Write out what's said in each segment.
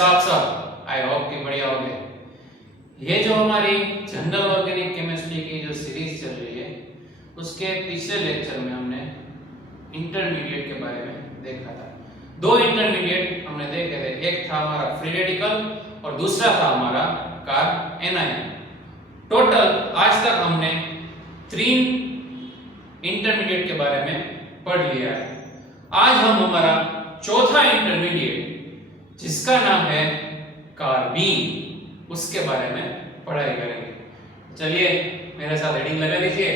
कैसे हो आप सब? आई होप कि बढ़िया होंगे। ये जो हमारी जनरल ऑर्गेनिक केमिस्ट्री की जो सीरीज चल रही है उसके पिछले लेक्चर में हमने इंटरमीडिएट के बारे में देखा था। दो इंटरमीडिएट हमने देखे थे, एक था हमारा फ्री रेडिकल और दूसरा था हमारा कार एनायन। टोटल आज तक हमने 3 इंटरमीडिएट के बारे में पढ़ लिया है। आज हम हमारा चौथा इंटरमीडिएट जिसका नाम है कार्बीन, उसके बारे में पढ़ाई करेंगे। चलिए मेरे साथ हेडिंग लगा दीजिए।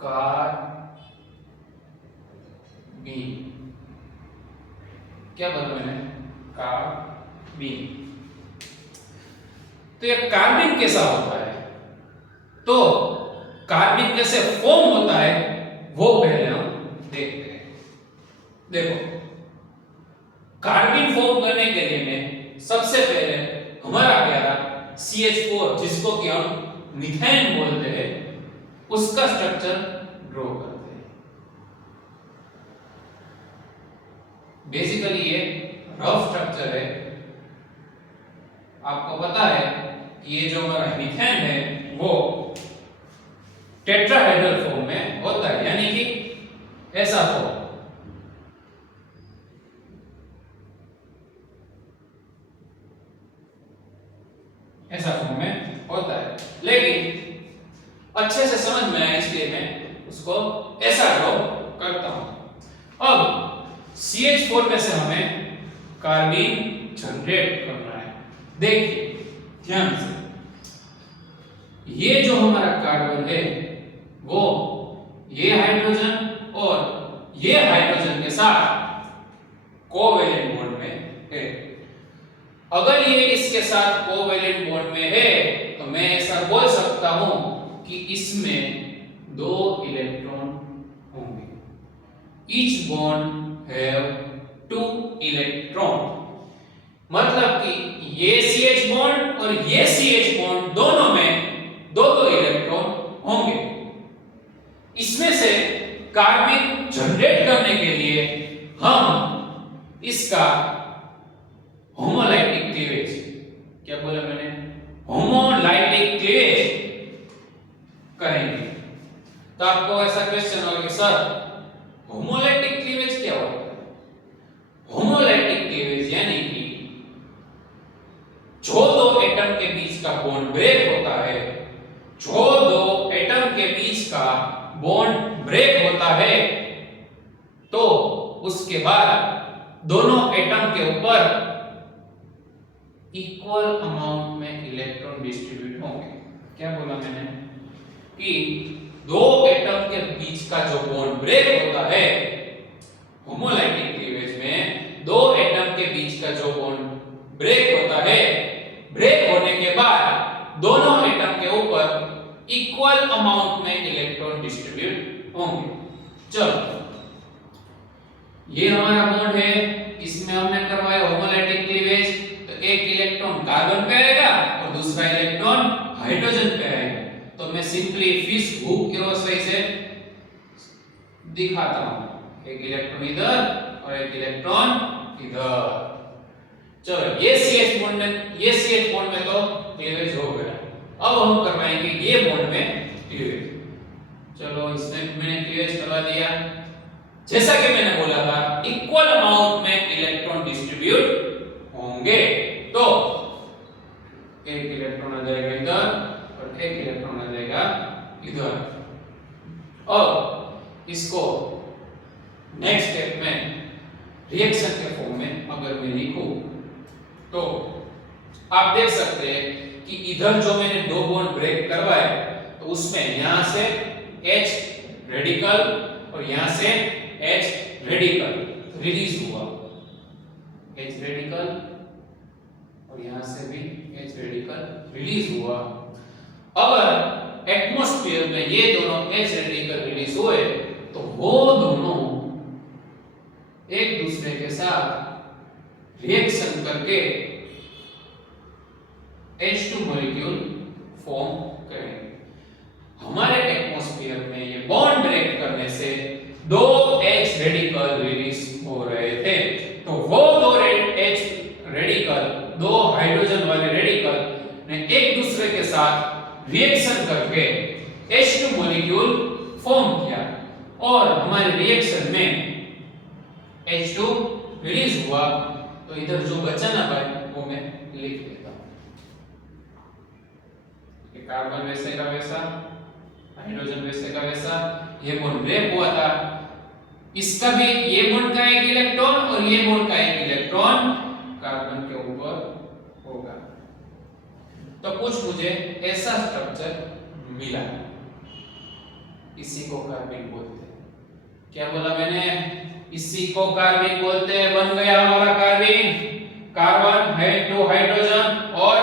कार्बीन, क्या बोला मैंने? कार्बीन। तो ये कार्बन कैसा होता है, तो कार्बन कैसे फॉर्म होता है वो पहले हम देखते हैं। देखो, कार्बन फॉर्म करने के लिए में सबसे पहले हमारा प्यारा CH4 जिसको कि हम मीथेन बोलते हैं उसका स्ट्रक्चर ड्रॉ करते हैं। बेसिकली ये रफ स्ट्रक्चर है। आपको पता है कि ये जो हमारा मीथेन है वो टेट्राहेड्रल फॉर्म में होता है, यानी कि ऐसा फॉर्म। ऐसा फॉर्म में होता है, लेकिन अच्छे से समझ में आए इसलिए मैं उसको ऐसा ड्रॉ करता हूं। अब CH4 में से हमें कार्बन जनरेट करना है। देखिए ध्यान से, ये जो हमारा कार्बन है वो ये हाइड्रोजन और ये हाइड्रोजन के साथ कोवैलेंट बॉन्ड में है। अगर ये इसके साथ कोवैलेंट बॉन्ड में है तो मैं ऐसा बोल सकता हूं कि इसमें 2 इलेक्ट्रॉन होंगे। ईच बॉन्ड हैव 2 इलेक्ट्रॉन, मतलब कि ये CH बॉन्ड और ये CH बॉन्ड दोनों में 2-2 इलेक्ट्रॉन होंगे। इसमें से कार्बन जनरेट करने के लिए हम इसका होमोलाइटिक क्लीवेज, क्या बोला मैंने? होमोलाइटिक क्लीवेज करेंगे। तो आपको ऐसा क्वेश्चन होगा कि सर होमोलाइटिक क्लीवेज क्या होता है? होमोलाइटिक क्लीवेज यानी कि जो 2 एटम के बीच का बॉन्ड ब्रेक होता है, जो 2 एटम के बीच का बॉन्ड ब्रेक होता है तो उसके बाद दोनों एटम के ऊपर इक्वल अमाउंट में इलेक्ट्रॉन डिस्ट्रीब्यूट होंगे। क्या बोला मैंने? कि 2 एटम के बीच का जो बॉन्ड ब्रेक होता है होमोलाइटिक क्लीवेज में, 2 एटम के बीच का जो बॉन्ड ब्रेक होता है, ब्रेक होने के बाद दोनों एटम के ऊपर इक्वल अमाउंट में इलेक्ट्रॉन डिस्ट्रीब्यूट होंगे। चलो, ये हमारा बॉन्ड है, इसमें हमने करवाया होमोलाइटिक क्लीवेज, तो एक इलेक्ट्रॉन कार्बन पे आएगा और दूसरा इलेक्ट्रॉन हाइड्रोजन पे आएगा। तो मैं सिंपली फिश हुक सही से दिखाता हूं, एक इलेक्ट्रॉन इधर और एक इलेक्ट्रॉन इधर। चलो, ये CH बॉन्ड में तो क्लीवेज हो गया। अब हम करवाएंगे ये बॉन्ड में क्लीवेज। चलो, इसमें मैंने क्लीवेज करवा दिया। जैसा कि मैंने बोला था इक्वल अमाउंट में इलेक्ट्रॉन डिस्ट्रीब्यूट होंगे, तो एक इलेक्ट्रॉन आ जाएगा इधर और एक इलेक्ट्रॉन आ जाएगा इधर। अब इसको नेक्स्ट स्टेप में रिएक्शन के फॉर्म में अगर मैं लिखूं तो आप देख सकते हैं कि इधर जो मैंने 2 बॉन्ड ब्रेक करवाए तो उसमें यहां से H रेडिकल और यहां से H रेडिकल रिलीज हुआ, H रेडिकल और यहां से भी H रेडिकल रिलीज हुआ। अगर एटमॉस्फेयर में ये दोनों H रेडिकल रिलीज हुए तो वो दोनों एक दूसरे के साथ रिएक्शन करके H2 मॉलिक्यूल फॉर्म करेंगे। हमारे एटमॉस्फेयर में ये बॉन्ड ब्रेक करने से दो H रेडिकल रिलीज हो रहे थे। तो वो दो H रेडिकल, दो हाइड्रोजन वाले रेडिकल ने एक दूसरे के साथ रिएक्शन करके H2 मॉलिक्यूल फॉर्म किया और हमारे रिएक्शन में H2 रिलीज हुआ। तो इधर जो बचा ना भाई वो मैं लिख देता हूं। ये कार्बन वैसे का वैसा, हाइड्रोजन वैसे का वैसा, ये बॉन्ड ब्रेक हुआ था। इसका भी ये बॉन्ड का एक इलेक्ट्रॉन और ये बॉन्ड का एक इलेक्ट्रॉन कार्बन के ऊपर होगा। तो कुछ मुझे ऐसा स्ट्रक्चर मिला, इसी को कार्बिन बोलते हैं। क्या बोला मैंने? इसी को कार्बिन बोलते हैं। बन गया हमारा कार्बिन। कार्बन है, दो हाइड्रोजन और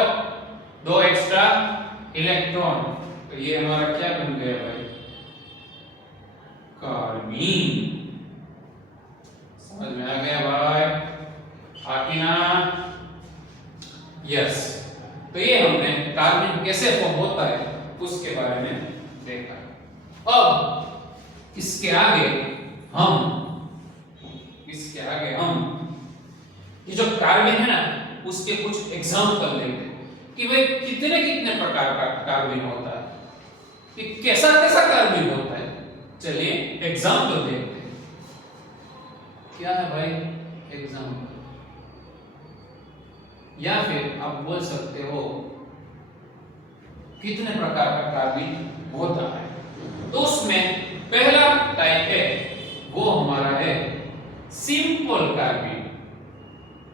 दो एक्स्ट्रा इलेक्ट्रॉन। तो ये हमारा क्या बन गया भाई? कार्बीन। समझ में आ गया भाई? आकिना? यस। तो ये हमने कार्बन कैसे फॉर्म होता है उसके बारे में देखा। अब इसके आगे हम ये जो कार्बन है ना उसके कुछ एग्जांपल लेंगे कि भाई कितने कितने प्रकार का कार्बन होता है, कि कैसा कैसा कार्बन होता है। चलिए एग्जांपल देखते हैं। क्या है भाई एग्जांपल? या फिर आप बोल सकते हो कितने प्रकार का कार्बन होता है। तो उसमें पहला टाइप है वो हमारा है सिंपल कार्बन।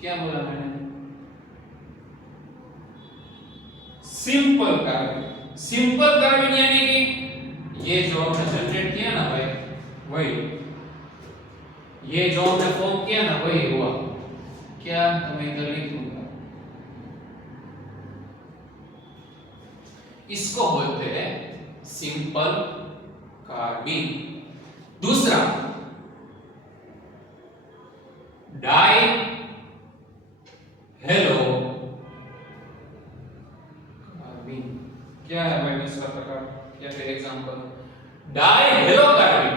क्या बोला मैंने? Simple carbon. सिंपल कार्बन यानी कि ये जो हमने जनरेट किया ना भाई वही, ये जो हमने फॉर्म किया ना वही हुआ। क्या? तो मैं इधर लिख दूंगा, इसको बोलते हैं सिंपल कार्बन। दूसरा डाई हेलो कार्बन। क्या है भाई दूसरा प्रकार या फिर example? Die hello carbon.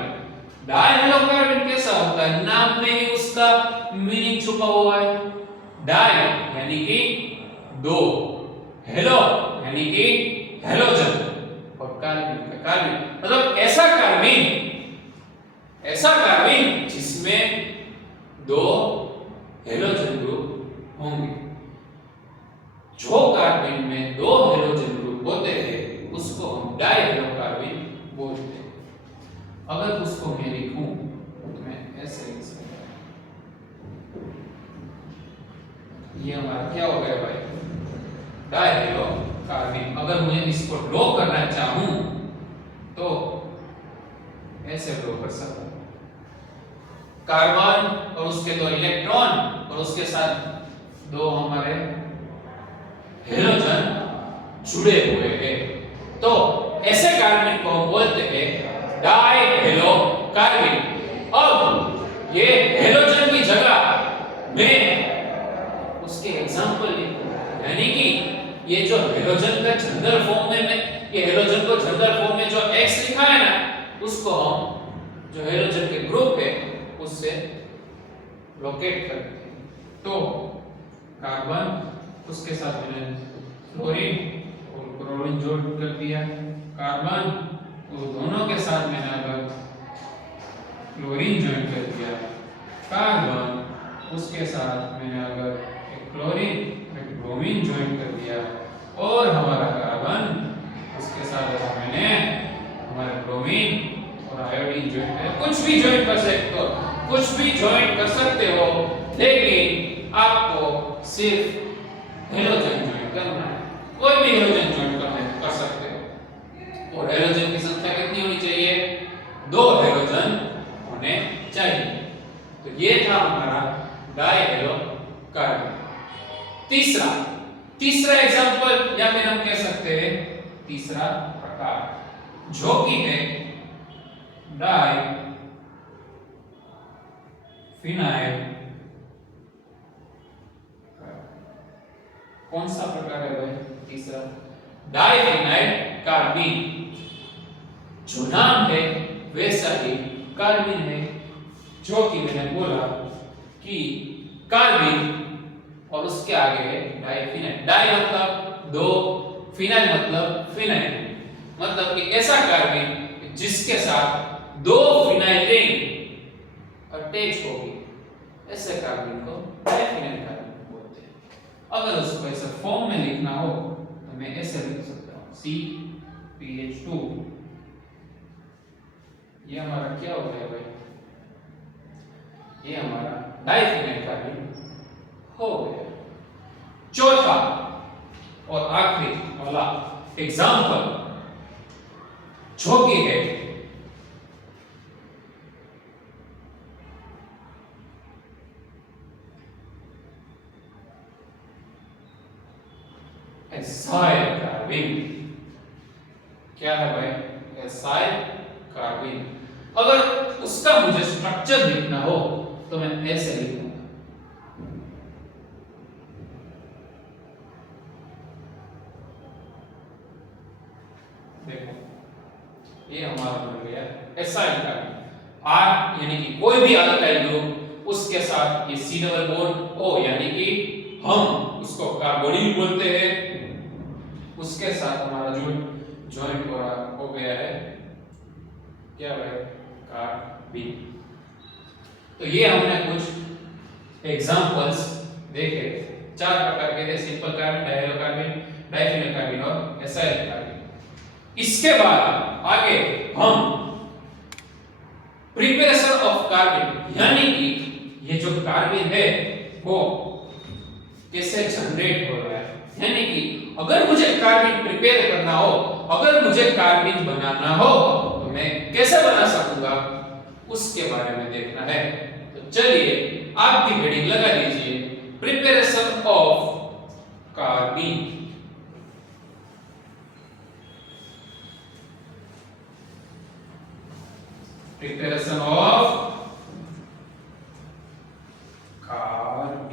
Die hello carbon कैसा होता है? नाम में ही उसका मीनिंग छुपा हुआ है। डाई यानी कि दो, हेलो यानी कि हेलोजन, और कार्बन मतलब ऐसा कार्बन जिसमें दो हेलोजन ग्रुप होंगे। जो कार्बन में दो हेलोजन ग्रुप होते हैं उसको हम डाई हेलो कार्बन बोलते हैं। अगर उसको मैं लिखूं तो मैं ऐसे लिख सकता हूं, ये हमारा क्या हो गया भाई? Die hello carbon. अगर मुझे इसको ड्रॉ करना चाहूं तो ऐसे ड्रॉ कर सकता हूं, कार्बन और उसके दो इलेक्ट्रॉन और उसके साथ दो हमारे हेलोजन जुड़े हुए हैं। तो ऐसे कार्बन को हम बोलते हैं डाई हेलो कार्बन। अब ये हेलोजन की जगह मैं उसके एग्जांपल लिखूं, यानी कि ये जो हेलोजन का जनरल फॉर्म में, ये हेलोजन को जनरल फॉर्म में जो X लिखा है ना उसको हम जो हेलोजन के ग्रुप है उससे लोकेट करते हैं। तो कार्बन उसके साथ मैंने क्लोरीन और क्लोरीन जोड़ कर दिया। कार्बन तो दोनों के साथ मैंने अगर क्लोरीन ज्वाइन कर दिया, कार्बन उसके साथ मैंने अगर एक क्लोरीन एक ब्रोमीन ज्वाइन कर दिया और हमारा कार्बन उसके साथ अगर मैंने हमारा ब्रोमीन और आयोडीन ज्वाइन कर, कुछ भी ज्वाइन कर सकते हो, कुछ भी ज्वाइन कर सकते हो, लेकिन आपको सिर्फ हेलोजन ज्वाइन करना है। कोई भी हेलोजन ज्वाइन कर सकते हो। और हेलोजन की संख्या कितनी होनी चाहिए? दो हेलोजन होने चाहिए। तो ये था हमारा डाई हेलो कार्बन। तीसरा एग्जांपल या फिर हम कह सकते हैं तीसरा प्रकार जो कि है डाई फिनाइल। कौन सा प्रकार है भाई? तीसरा डाई फिनाइल कार्बन। जो नाम है वैसा ही कार्बिन है, जो कि मैंने बोला कि कार्बिन और उसके आगे है डाइफिनाइल। डाई मतलब दो, फिनाइल मतलब फिनाइल, मतलब कि ऐसा कार्बिन जिसके साथ दो फिनाइल रिंग अटैच होगी, ऐसे कार्बिन को डाइफिनाइल कार्बिन बोलते हैं। अगर उसको ऐसे फॉर्म में लिखना हो तो मैं ऐसे लिख सकता हूं CpH2। ये हमारा क्या हो गया भाई, ये हमारा डाइफिनाइल कार्बिन हो गया। चौथा और आखिरी वाला एग्जाम्पल जो कि है एसाइल कार्बिन। क्या है भाई, एसाइल कार्बिन। अगर उसका मुझे स्ट्रक्चर लिखना हो तो मैं ऐसे लिखूंगा, देखो ये हमारा बन गया एसाइल कार्बिन। R यानी कि कोई भी अल्काइल ग्रुप, उसके साथ ये C डबल बॉन्ड O यानी कि हम उसको कार्बोनिल बोलते हैं, उसके साथ हमारा जो जॉइंट हो गया है क्या है, कार्बिन। तो ये हमने कुछ एग्जांपल्स देखे, चार प्रकार के थे, simple carbon, dihalo carbon, diphenyl carbon और एसाइल कार्बन। इसके बाद आगे हम प्रिपरेशन ऑफ कार्बन यानी कि ये जो कार्बन है वो कैसे जनरेट हो रहा है, यानी कि अगर मुझे कार्बन प्रिपेयर करना हो, अगर मुझे कार्बन बनाना हो तो मैं कैसे बना सकूंगा, उसके बारे में देखना है। तो चलिए आप भी हेडिंग लगा लीजिए, preparation of carbon. Preparation of carbon.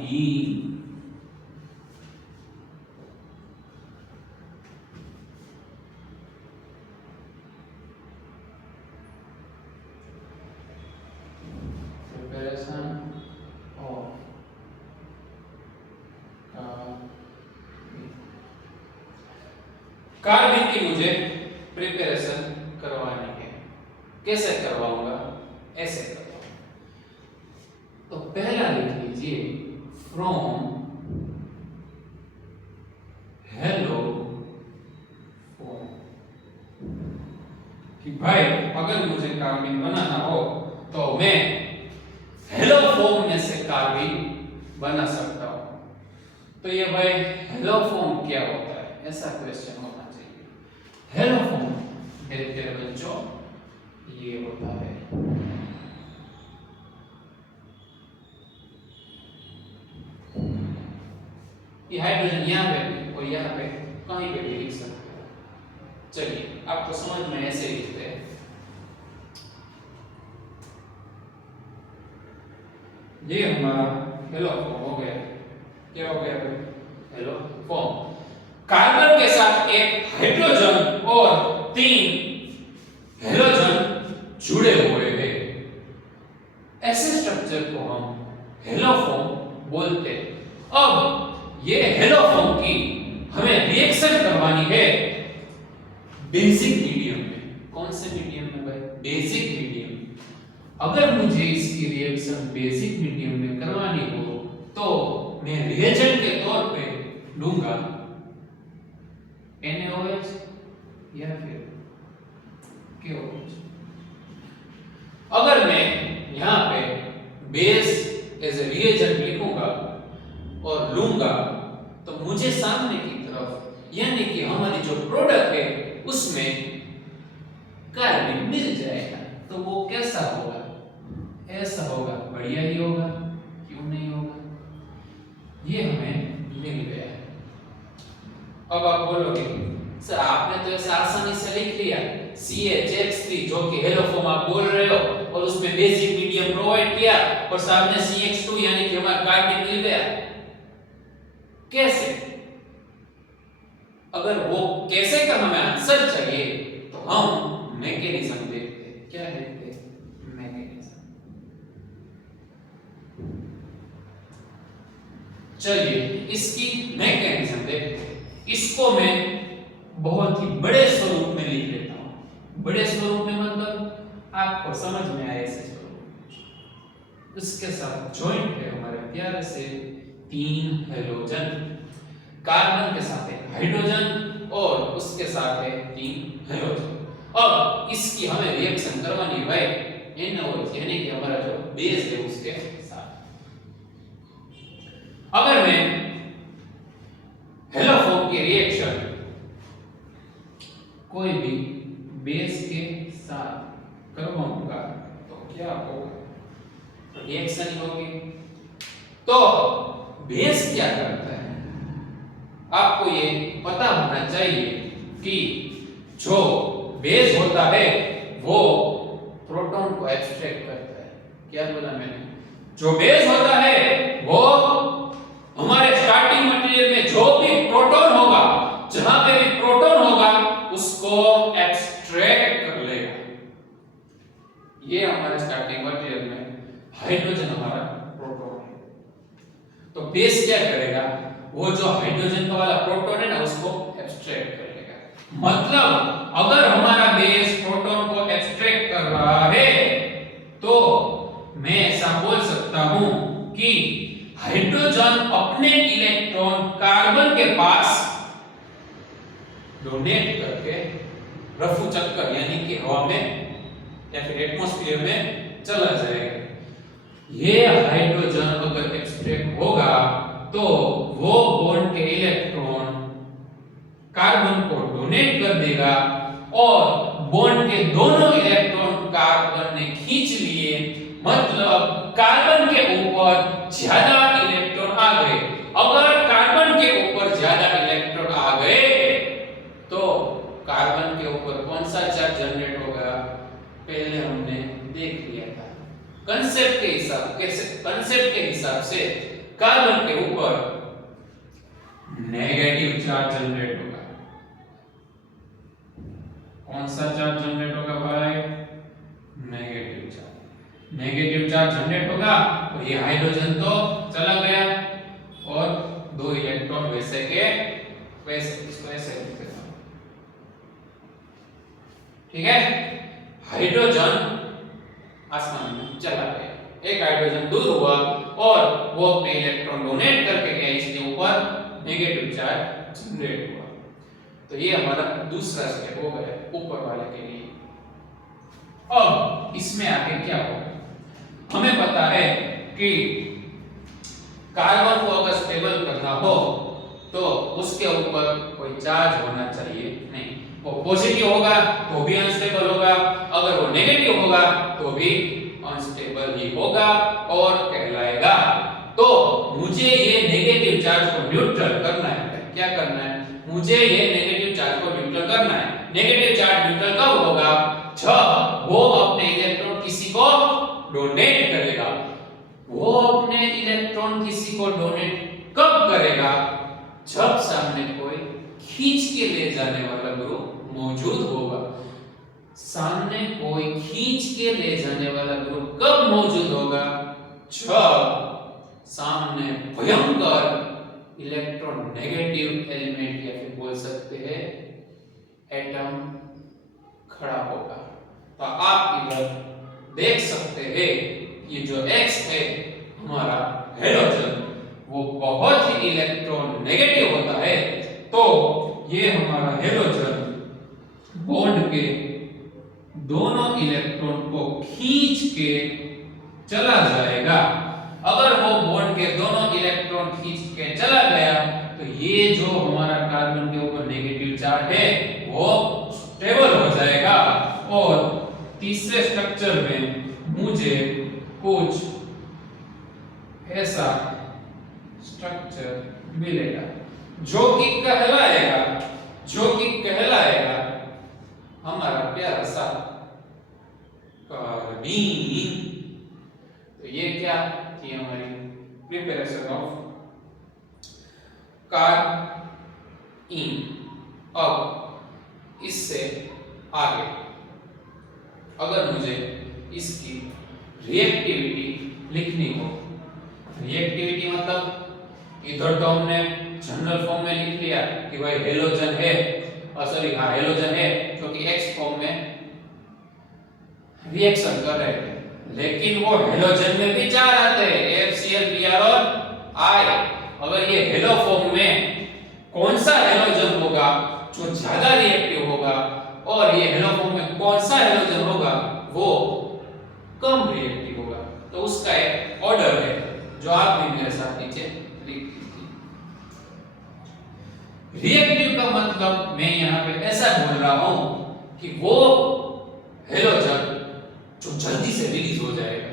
Carbon की मुझे प्रिपरेशन करवानी है, कैसे करवाऊंगा, ऐसे करवाऊंगा। तो पहला लिख लीजिए फ्रॉम हेलो फॉर्म, कि भाई अगर मुझे कार्बन बनाना हो तो मैं हेलो फॉर्म में से कार्बन बना सकता हूं। तो ये भाई हेलो फॉर्म क्या होता है, ऐसा क्वेश्चन होना चाहिए। हेलो फॉर्म मेरे प्यारे बच्चों ये होता है ये हाइड्रोजन यहाँ पे और यहाँ पे कहीं पे भी लिख सकते हो। चलिए आपको समझ में ऐसे लिखते हैं, ये हमारा हेलो फॉर्म हो गया। क्या हो गया भाई, हेलो फॉर्म। कार्बन के साथ एक हाइड्रोजन और 3 हेलोजन जुड़े हुए हैं, ऐसे स्ट्रक्चर को हम हेलो फॉर्म बोलते हैं। अब ये हेलो फॉर्म की हमें रिएक्शन करवानी है बेसिक मीडियम में। कौन से मीडियम में भाई, बेसिक मीडियम। अगर मुझे इसकी रिएक्शन बेसिक मीडियम में करवानी हो तो मैं रिएजेंट के तौर पे लूंगा NaOH या फिर KOH। अगर मैं यहां पे बेस एज ए रिएजेंट लिखूंगा और लूंगा तो मुझे सामने की तरफ यानी कि हमारी जो प्रोडक्ट है उसमें कार्बन मिल जाएगा। तो वो कैसा होगा, ऐसा होगा, बढ़िया ही होगा, क्यों नहीं होगा। ये हमें मिल गया है। अब आप बोलोगे सर आपने तो ऐसे आसानी से लिख लिया CH3 जो कि हेलो फॉर्म आप बोल रहे हो और उसमें बेसिक मीडियम प्रोवाइड किया और सामने CH2 यानी कि हमारा कार्बन मिल गया, कैसे? अगर वो कैसे का हमें आंसर चाहिए तो हम मैकेनिज्म देखते। क्या देखते? मैकेनिज्म। चलिए इसकी मैकेनिज्म देखते हैं। इसको मैं बहुत ही बड़े स्वरूप में लिख लेता हूं। बड़े स्वरूप में मतलब आपको समझ में आए ऐसे स्वरूप। उसके साथ जॉइंट है हमारे प्यारे से 3 हेलोजन, कार्बन के साथ एक हाइड्रोजन और उसके साथ है 3 हेलोजन। अब इसकी हमें रिएक्शन करवानी है NO यानी कि हमारा जो बेस है उसके साथ। अगर मैं हेलोफॉर्म की रिएक्शन कोई भी बेस के साथ करवाऊंगा तो क्या होगा? रिएक्शन होगी। तो बेस क्या करता है आपको ये पता होना चाहिए कि जो बेस होता है वो प्रोटॉन को एब्स्ट्रैक्ट करता है। क्या बोला मैंने? जो बेस होता है वो हमारे स्टार्टिंग मटेरियल में जो भी प्रोटॉन होगा, जहां पे भी प्रोटॉन होगा उसको एब्स्ट्रैक्ट कर लेगा। ये हमारे स्टार्टिंग मटेरियल में हाइड्रोजन हमारा प्रोटॉन है। तो बेस क्या करेगा? वो जो हाइड्रोजन का वाला प्रोटॉन है ना उसको एब्स्ट्रैक्ट कर लेगा। मतलब अगर हमारा बेस प्रोटॉन को एब्स्ट्रैक्ट कर रहा है तो मैं ऐसा बोल सकता हूं कि हाइड्रोजन अपने इलेक्ट्रॉन कार्बन के पास डोनेट करके रफू चक्कर यानी कि हवा में या फिर एटमॉस्फेयर में चला जाएगा। ये हाइड्रोजन अगर एब्स्ट्रैक्ट होगा तो वो बॉन्ड के इलेक्ट्रॉन कार्बन को डोनेट कर देगा और बॉन्ड के दोनों इलेक्ट्रॉन कार्बन ने खींच लिए। मतलब कार्बन के ऊपर ज्यादा इलेक्ट्रॉन आ गए। अगर कार्बन के ऊपर ज्यादा इलेक्ट्रॉन आ गए तो कार्बन के ऊपर कौन सा चार्ज जनरेट होगा? पहले हमने देख लिया था। कांसेप्ट के हिसाब से कार्बन के ऊपर नेगेटिव चार्ज जनरेट होगा। कौन सा चार्ज जनरेट होगा भाई? Negative charge. Negative charge generate होगा तो ये हाइड्रोजन तो चला गया और 2 इलेक्ट्रॉन वैसे के वैसे इसको ऐसे लिख देता हूं। ठीक है, हाइड्रोजन आसमान में चला गया, एक हाइड्रोजन दूर हुआ और वो अपने इलेक्ट्रॉन डोनेट करके गया, इसके ऊपर नेगेटिव चार्ज जनरेट हुआ। तो ये हमारा दूसरा स्टेप हो गया ऊपर वाले के लिए। अब इसमें आगे क्या होगा? हमें पता है कि कार्बन को अगर स्टेबल करना हो तो उसके ऊपर कोई चार्ज होना चाहिए नहीं। वो पॉजिटिव होगा तो भी अनस्टेबल होगा, अगर वो नेगेटिव होगा तो भी अनस्टेबल ही होगा और कहलाएगा। तो मुझे ये नेगेटिव चार्ज को न्यूट्रल करना है। क्या करना है? मुझे ये नेगेटिव चार्ज को न्यूट्रल करना है। नेगेटिव चार्ज न्यूट्रल कब होगा? जब वो अपने इलेक्ट्रॉन किसी को डोनेट करेगा। वो अपने इलेक्ट्रॉन किसी को डोनेट कब करेगा? जब सामने कोई खींच के ले जाने वाला ग्रुप मौजूद होगा। सामने कोई खींच के ले जाने वाला ग्रुप कब मौजूद होगा? जब सामने भयंकर इलेक्ट्रॉन नेगेटिव एलिमेंट या फिर बोल सकते हैं एटम खड़ा होगा। तो आप इधर देख सकते हैं ये जो X है हमारा हेलोजन वो बहुत ही इलेक्ट्रॉन नेगेटिव होता है। तो ये हमारा हेलोजन बॉन्ड के दोनों इलेक्ट्रॉन को खींच के चला जाएगा। अगर वो बॉन्ड के दोनों इलेक्ट्रॉन खींच के चला गया तो ये जो हमारा कार्बन के ऊपर नेगेटिव चार्ज है वो स्टेबल हो जाएगा और तीसरे स्ट्रक्चर में मुझे कुछ ऐसा स्ट्रक्चर मिलेगा जो कि कहलाएगा हमारा प्यारा सा कार्बीन। तो ये क्या थी हमारी प्रिपरेशन ऑफ कार्बीन। अब इससे आगे अगर मुझे इसकी रिएक्टिविटी लिखनी हो, रिएक्टिविटी मतलब इधर तो हमने जनरल फॉर्म में लिख लिया कि भाई हेलोजन है, सॉरी हाँ हेलोजन है जो कि एक्स फॉर्म में रिएक्शन कर रहे हैं, लेकिन वो हेलोजन में भी चार आते हैं FCl Br और I। अगर ये हेलो फॉर्म में कौन सा हेलोजन होगा जो ज्यादा रिएक्टिव होगा और ये हेलो फॉर्म में कौन सा हेलोजन होगा वो कम रिएक्टिव होगा, तो उसका एक ऑर्डर है जो आप भी मेरे साथ नीचे लिख लीजिए। रिएक्टिव का मतलब मैं यहाँ पे ऐसा बोल रहा हूं कि वो हेलोजन जो जल्दी से रिलीज हो जाएगा।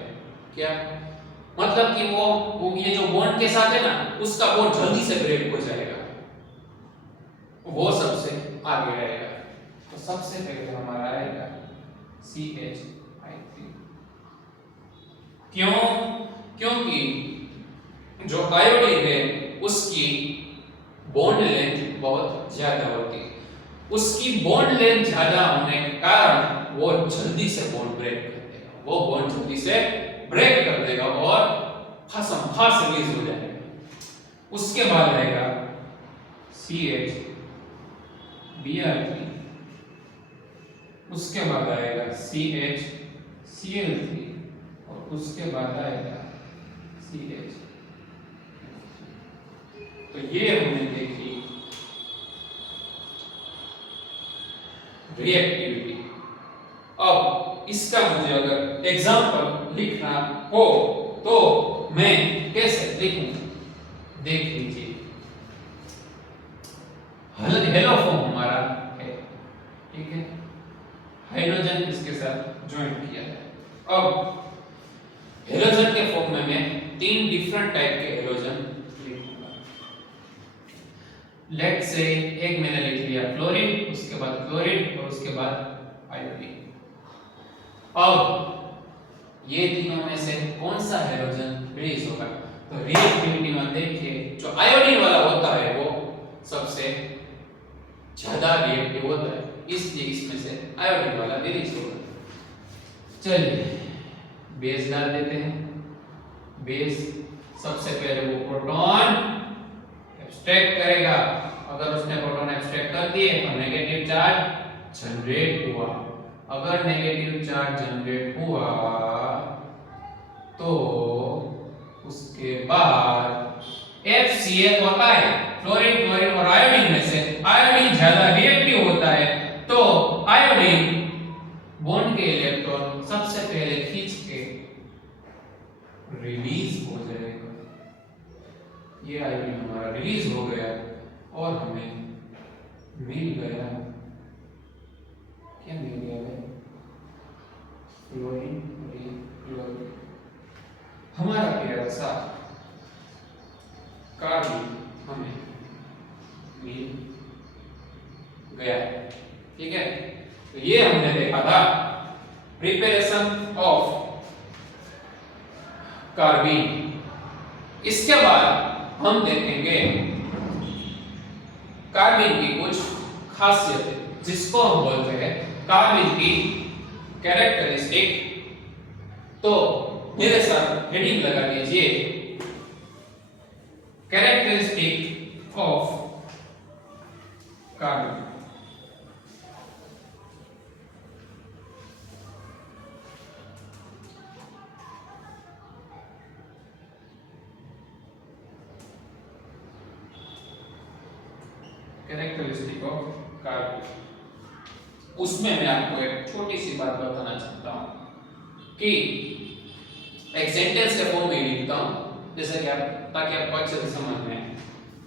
क्या मतलब कि वो ये जो बॉन्ड के साथ है ना उसका बॉन्ड जल्दी से ब्रेक हो जाएगा, वो सबसे आगे रहेगा। तो सबसे पहले हमारा आएगा CH3। क्यों? क्योंकि जो आयोडीन है उसकी बॉन्ड लेंथ बहुत ज्यादा होती है, उसकी बॉन्ड लेंथ ज्यादा होने के कारण वो जल्दी से बॉन्ड ब्रेक कर देगा, वो बॉन्ड जल्दी से ब्रेक कर देगा और फास्ट रिलीज हो जाएगा। उसके बाद आएगा CH Br3, उसके बाद आएगा CHCl3 और उसके बाद आएगा CH। तो ये हमने देखी रिएक्टिविटी। अब इसका मुझे अगर एग्जांपल लिखना हो तो मैं कैसे लिखूं, देख लीजिए। हेलो फॉर्म हमारा है, ठीक है, हाइड्रोजन इसके साथ ज्वाइन किया है। अब हेलोजन के फॉर्म में मैं तीन डिफरेंट टाइप के हेलोजन लिखूंगा। लेट्स से एक मैंने लिख लिया फ्लोरीन, उसके बाद क्लोरीन और उसके बाद आयोडीन। अब ये तीनों में से कौन सा हेलोजन रिलीज होगा, तो रिएक्टिविटी में देखिए जो आयोडीन वाला होता है वो सबसे ज्यादा रिएक्टिव होता है, इसलिए इसमें से आयोडीन वाला रिलीज होगा। चलिए बेस डाल देते हैं। बेस सबसे पहले वो प्रोटॉन एब्स्ट्रैक्ट करेगा, अगर उसने प्रोटॉन एब्स्ट्रैक्ट कर दिए तो नेगेटिव चार्ज जनरेट हुआ। अगर नेगेटिव चार्ज जनरेट हुआ तो उसके बाद FCl और I, फ्लोरीन क्लोरीन और आयोडीन में से आयोडीन ज्यादा रिएक्टिव होता है, तो आयोडीन बॉन्ड के इलेक्ट्रॉन सबसे पहले खींच के रिलीज हो जाएगा। ये आयोडीन हमारा रिलीज हो गया और हमें मिल गया, क्या मिल गया है, फ्लोरीन क्लोरीन। हमारा प्यारा सा कार्बन हमें मिल गया, ठीक है। तो ये हमने देखा था प्रिपरेशन ऑफ कार्बीन। इसके बाद हम देखेंगे कार्बीन की कुछ खासियतें जिसको हम बोलते हैं कार्बीन की कैरेक्टरिस्टिक। तो मेरे साथ हेडिंग लगा दीजिए, characteristic of carbon. Characteristic of carbon, उसमें मैं आपको एक छोटी सी बात बताना चाहता हूं कि एक सेंटेंस के फॉर्म में लिखता हूं, जैसे कि आप, ताकि आपको अच्छे से समझ में आए।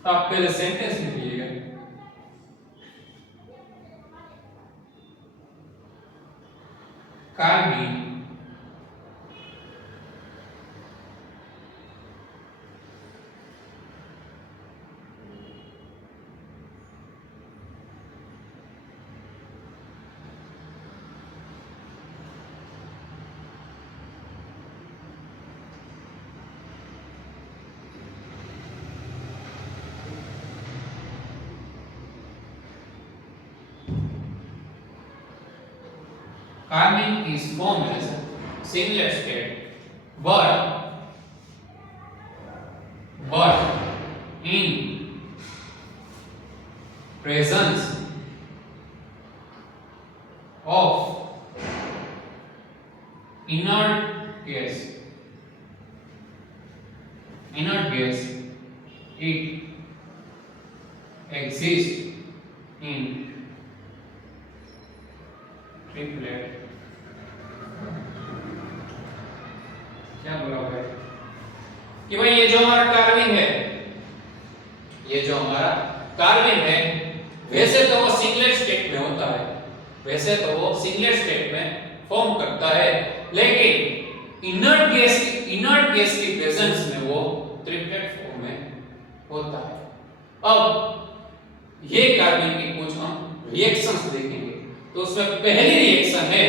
तो आप पहले सेंटेंस लिखिएगा, carbon Carbon is formed as a singlet state, but in presence of inert gas, it exists in triplet. क्या बोला भाई कि भाई ये जो हमारा कार्बन है, ये जो हमारा कार्बन है, वैसे तो वो सिंगलेट स्टेट में होता है, वैसे तो वो सिंगलेट स्टेट में फॉर्म करता है, लेकिन इनर्ट गैस की प्रेजेंस में वो ट्रिपलेट फॉर्म में होता है। अब ये कार्बन की कुछ हम रिएक्शंस देखेंगे। तो उसमें पहली रिएक्शन है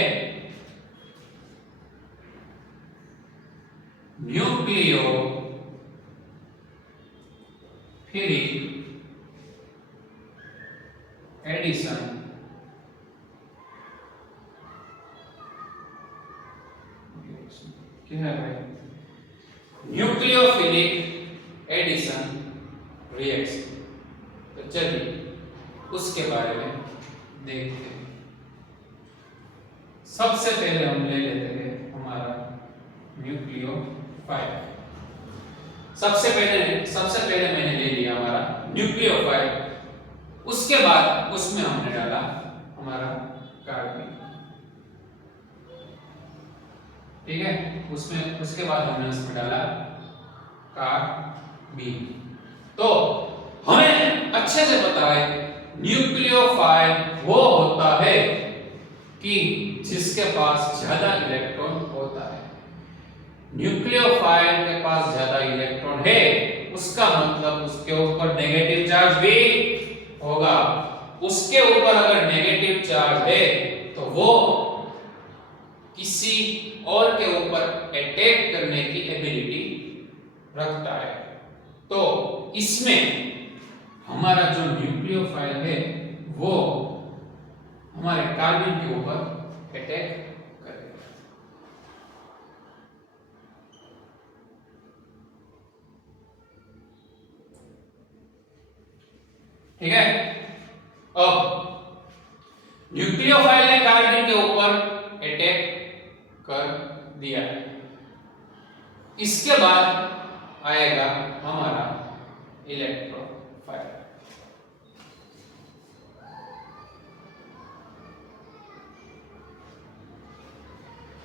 न्यूक्लियोफिलिक एडिशन क्या है भाई? Nucleophilic addition reaction. तो चलिए उसके बारे में देखते हैं। सबसे पहले हम ले लेते हैं हमारा न्यूक्लियोफाइल। सबसे पहले मैंने ले लिया हमारा न्यूक्लियोफाइल, उसके बाद उसमें हमने डाला हमारा कार्बन, ठीक है। उसके बाद हमने उसमें डाला कार्बन। तो हमें अच्छे से पता है न्यूक्लियोफाइल वो होता है कि जिसके पास ज्यादा इलेक्ट्रॉन होता है। न्यूक्लियोफाइल के पास ज्यादा इलेक्ट्रॉन है, उसका मतलब उसके ऊपर नेगेटिव चार्ज भी होगा। उसके ऊपर अगर नेगेटिव चार्ज है तो वो किसी और के ऊपर अटैक करने की एबिलिटी रखता है। तो इसमें हमारा जो न्यूक्लियोफाइल है वो हमारे कार्बन के ऊपर अटैक करेगा। ठीक है। अब न्यूक्लियोफाइल ने कार्बन के ऊपर अटैक कर दिया, इसके बाद आएगा हमारा इलेक्ट्रोफाइल।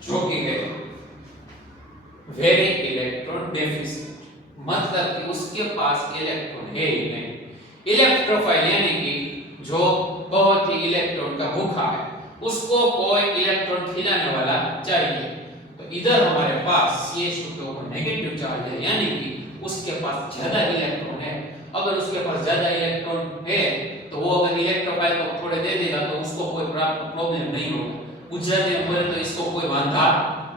जो कि है वेरी इलेक्ट्रॉन डेफिसिट, मतलब कि उसके पास इलेक्ट्रॉन है ही नहीं। इलेक्ट्रोफाइल यानी कि जो बहुत ही इलेक्ट्रॉन का भूखा है, उसको कोई इलेक्ट्रॉन खिलाने वाला चाहिए। तो इधर हमारे पास CH2 के ऊपर नेगेटिव चार्ज है, यानी कि उसके पास ज्यादा इलेक्ट्रॉन है। अगर उसके पास ज्यादा इलेक्ट्रॉन है तो वो अगर इलेक्ट्रोफाइल को थोड़े दे देगा तो उसको कोई प्रॉब्लम नहीं होगा, कुछ ज्यादा बोले तो इसको कोई वांधा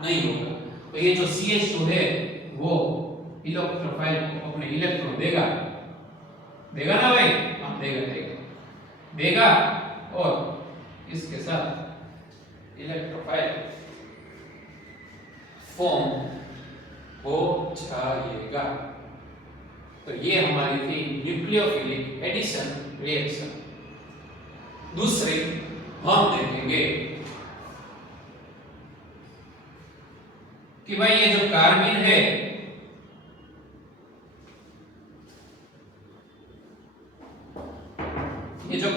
नहीं होगा। तो ये जो CH2 है वो इलेक्ट्रोफाइल को अपने इलेक्ट्रॉन देगा ना भाई? हाँ देगा और इसके साथ इलेक्ट्रोफाइल फॉर्म हो जाएगा। तो ये हमारी थी न्यूक्लियोफिलिक एडिशन रिएक्शन। दूसरे हम देखेंगे कि भाई ये जो कार्बन है, ये जो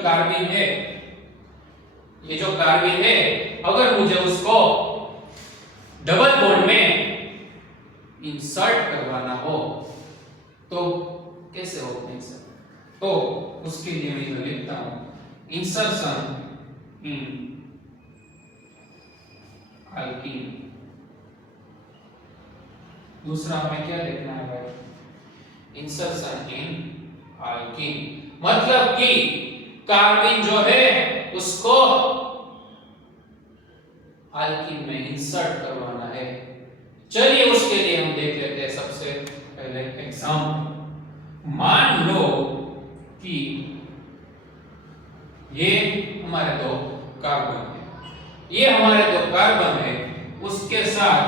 कार्बन है अगर मुझे उसको डबल बॉन्ड में इंसर्ट करवाना हो तो कैसे होता है सर? तो उसके लिए मैं इधर लिखता हूं इंसर्शन इन अल्कीन। दूसरा हमें क्या देखना है भाई? इंसर्शन इन अल्कीन, मतलब कि कार्बन जो है उसको अल्कीन में इंसर्ट करवाना है। चलिए उसके लिए हम देख लेते हैं सबसे पहले एग्जाम्पल। मान लो कि ये हमारे दो कार्बन है, उसके साथ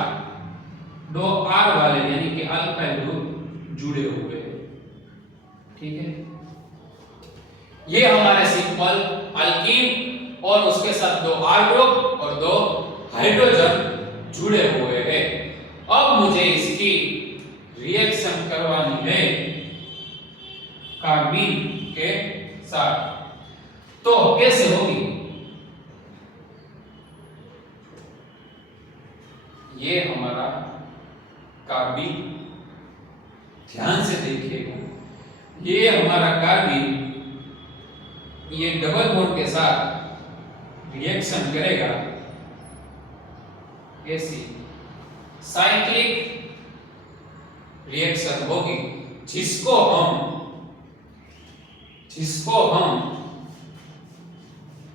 दो R वाले यानी कि अल्काइल ग्रुप जुड़े हुए हैं, ठीक है, ये हमारे सिंपल अल्कीन और उसके साथ 2 R ग्रुप और 2 हाइड्रोजन जुड़े हुए हैं। अब मुझे इसकी रिएक्शन करवानी है कार्बीन के साथ। तो कैसे होगी? ये हमारा कार्बीन, ध्यान से देखिएगा, ये हमारा कार्बीन ये डबल बॉन्ड के साथ रिएक्शन करेगा, ऐसी साइक्लिक रिएक्शन होगी, जिसको हम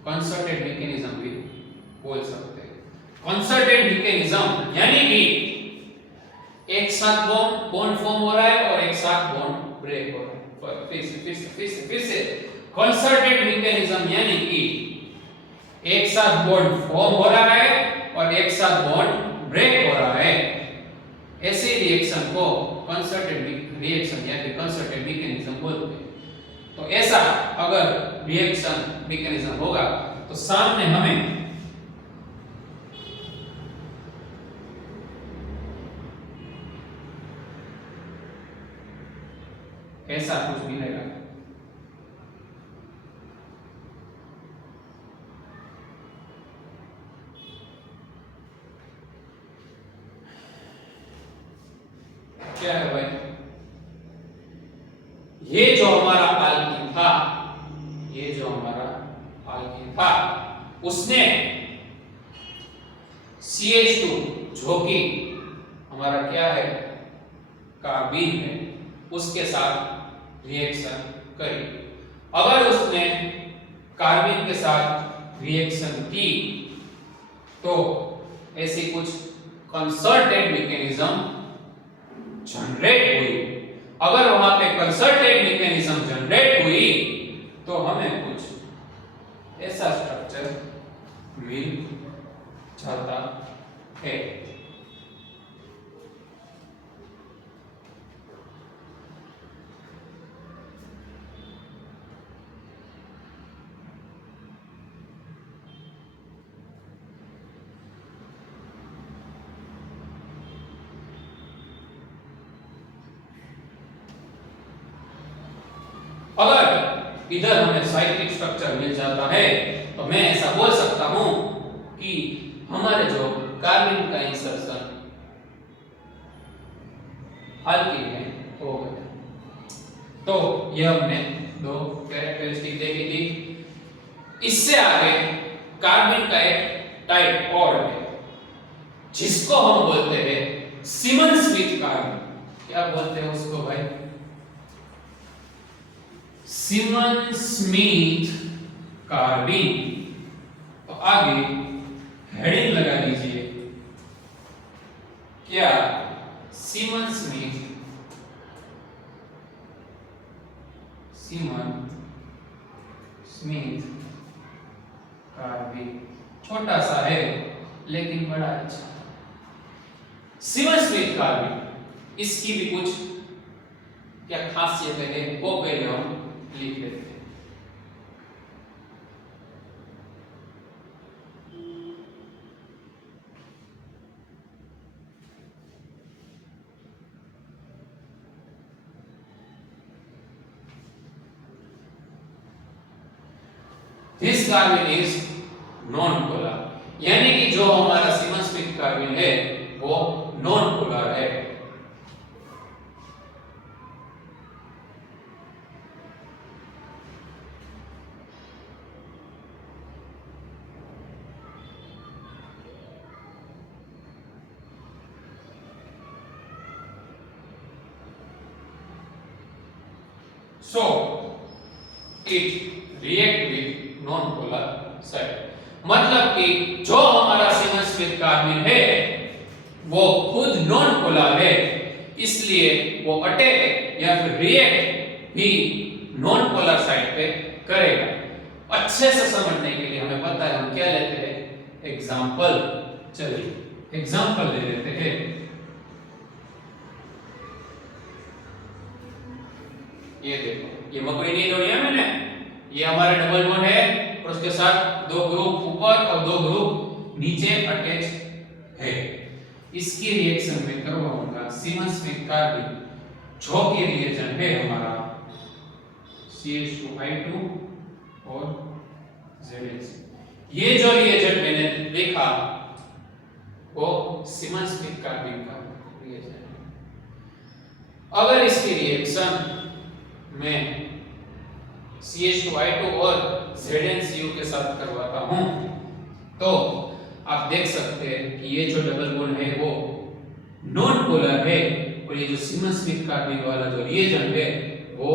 कंसर्टेड मैकेनिज्म भी बोल सकते हैं। कंसर्टेड मैकेनिज्म यानी कि एक साथ बॉन्ड फॉर्म हो रहा है और एक साथ बॉन्ड ब्रेक हो रहा है। फिर से कंसर्टेड मैकेनिज्म यानी कि एक साथ बॉन्ड फॉर्म हो रहा है और एक साथ बॉन्ड ब्रेक हो रहा है। ऐसे रिएक्शन को कंसर्टेड रिएक्शन या फिर कंसर्टेड मैकेनिज्म बोलते हैं। तो ऐसा अगर रिएक्शन मैकेनिज्म होगा तो सामने हमें ऐसा कुछ मिलेगा। क्या है भाई? ये जो हमारा अल्कीन था, ये जो हमारा अल्कीन था, उसने CH2 जो कि हमारा क्या है, कार्बीन है, उसके साथ रिएक्शन करी। अगर उसने कार्बीन के साथ रिएक्शन की तो ऐसी कुछ कंसर्टेड मैकेनिज्म जनरेट हुई। अगर वहां पे कंसर्टेड मैकेनिज्म जनरेट हुई तो हमें कुछ ऐसा स्ट्रक्चर मिल जाता है। अगर इधर हमें साइक्लिक स्ट्रक्चर मिल जाता है तो मैं ऐसा बोल सकता हूं कि हमारे जो कार्बन का इंसर्शन अल्कीन में हो गया। तो यह हमने 2 कैरेक्टरिस्टिक देखी थी। इससे आगे कार्बन का एक टाइप और है जिसको हम बोलते हैं सिमन-स्मिथ कार्बन। क्या बोलते हैं उसको भाई? सिमन-स्मिथ कार्बन। तो आगे हेडिंग लगा दीजिए, क्या सिमन-स्मिथ कार्बन छोटा सा है लेकिन बड़ा अच्छा। सिमन-स्मिथ कार्बन, इसकी भी कुछ क्या खासियत है वो पहले हम लिख लेते हैं। This carbon is non-polar, यानी कि जो हमारा सिमन-स्मिथ कार्बन है वो नॉन पोलर है। So it react with non-polar side, मतलब कि जो हमारा सिमन-स्मिथ कार्बन है वो खुद नॉन पोलर है, इसलिए वो अटैक या फिर रिएक्ट भी नॉन पोलर साइड पे करेगा। अच्छे से समझने के लिए हमें पता है हम क्या लेते हैं, एग्जांपल। चलिए एग्जांपल ले लेते हैं। ये देखो ये मकड़ी नहीं जोड़ी है मैंने, ये हमारा डबल बॉन्ड है और उसके साथ दो ग्रुप ऊपर और दो ग्रुप नीचे अटैच है। इसकी रिएक्शन में करवाऊंगा सीमेंस में कार्बिन, जो कि रिएजेंट है हमारा CH2I2 और ZH। ये जो रिएजेंट मैंने लिखा वो सीमेंस में कार्बिन का रिएजेंट है। अगर इसकी रिएक्शन में CH2I2 और ZnCu के साथ करवाता हूं तो आप देख सकते हैं कि ये जो डबल बॉन्ड है वो नॉन पोलर है और ये जो सीमेंस में कार्बिन वाला जो रिएजेंट है वो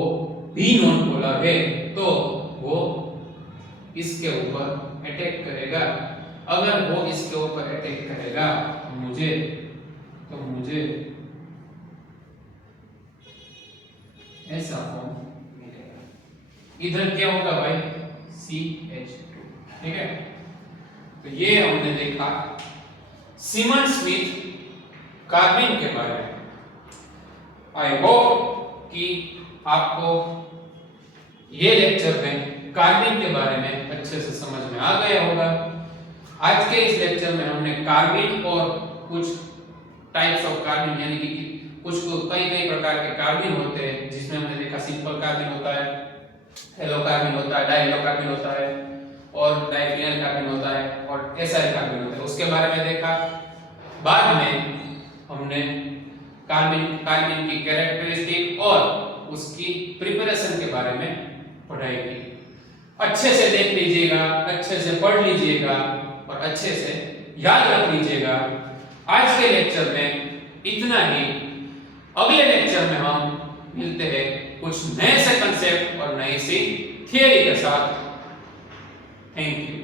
भी नॉन पोलर है, तो वो इसके ऊपर अटैक करेगा। अगर वो इसके ऊपर अटैक करेगा तो मुझे ऐसा फॉर्म मिलेगा। इधर क्या होगा भाई CH2, ठीक है। तो ये हमने देखा सीमेंस विथ कार्बिन के बारे में। आई होप कि आपको ये लेक्चर में कार्बिन के बारे में अच्छे से समझ में आ गया होगा। आज के इस लेक्चर में हमने कार्बिन और कुछ टाइप्स ऑफ कार्बिन यानी कि कुछ कई प्रकार के कार्बिन होते हैं, जिसमें हमने देखा सिंपल कार्बिन होता है, हेलो कार्बिन होता है, डाइहेलो कार्बिन होता है और डाइफिनाइल कार्बिन होता है और एसाइल कार्बिन होता है, उसके बारे में देखा। बाद में हमने कार्बिन की कैरेक्टरिस्टिक और उसकी प्रिपरेशन के बारे में पढ़ाई की। अच्छे से देख लीजिएगा, अच्छे से पढ़ लीजिएगा और अच्छे से याद रख लीजिएगा। आज के लेक्चर में इतना ही। अगले लेक्चर में हम मिलते हैं कुछ नए से कंसेप्ट और नई सी थियरी के साथ। Thank you.